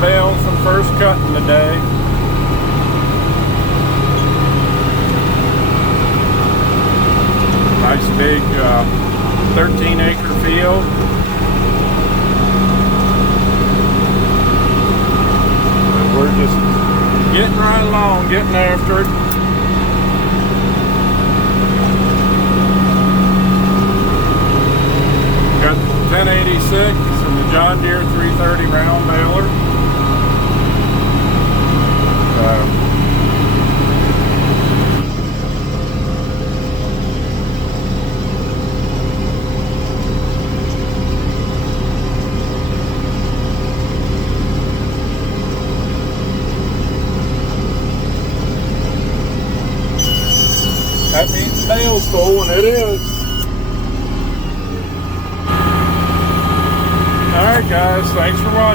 bales from first cutting today. Nice big 13-acre field. And we're just getting right along, getting after it. Got the 1086 and the John Deere 330 round baler. That means the bale's full, and it is. Alright guys, thanks for watching.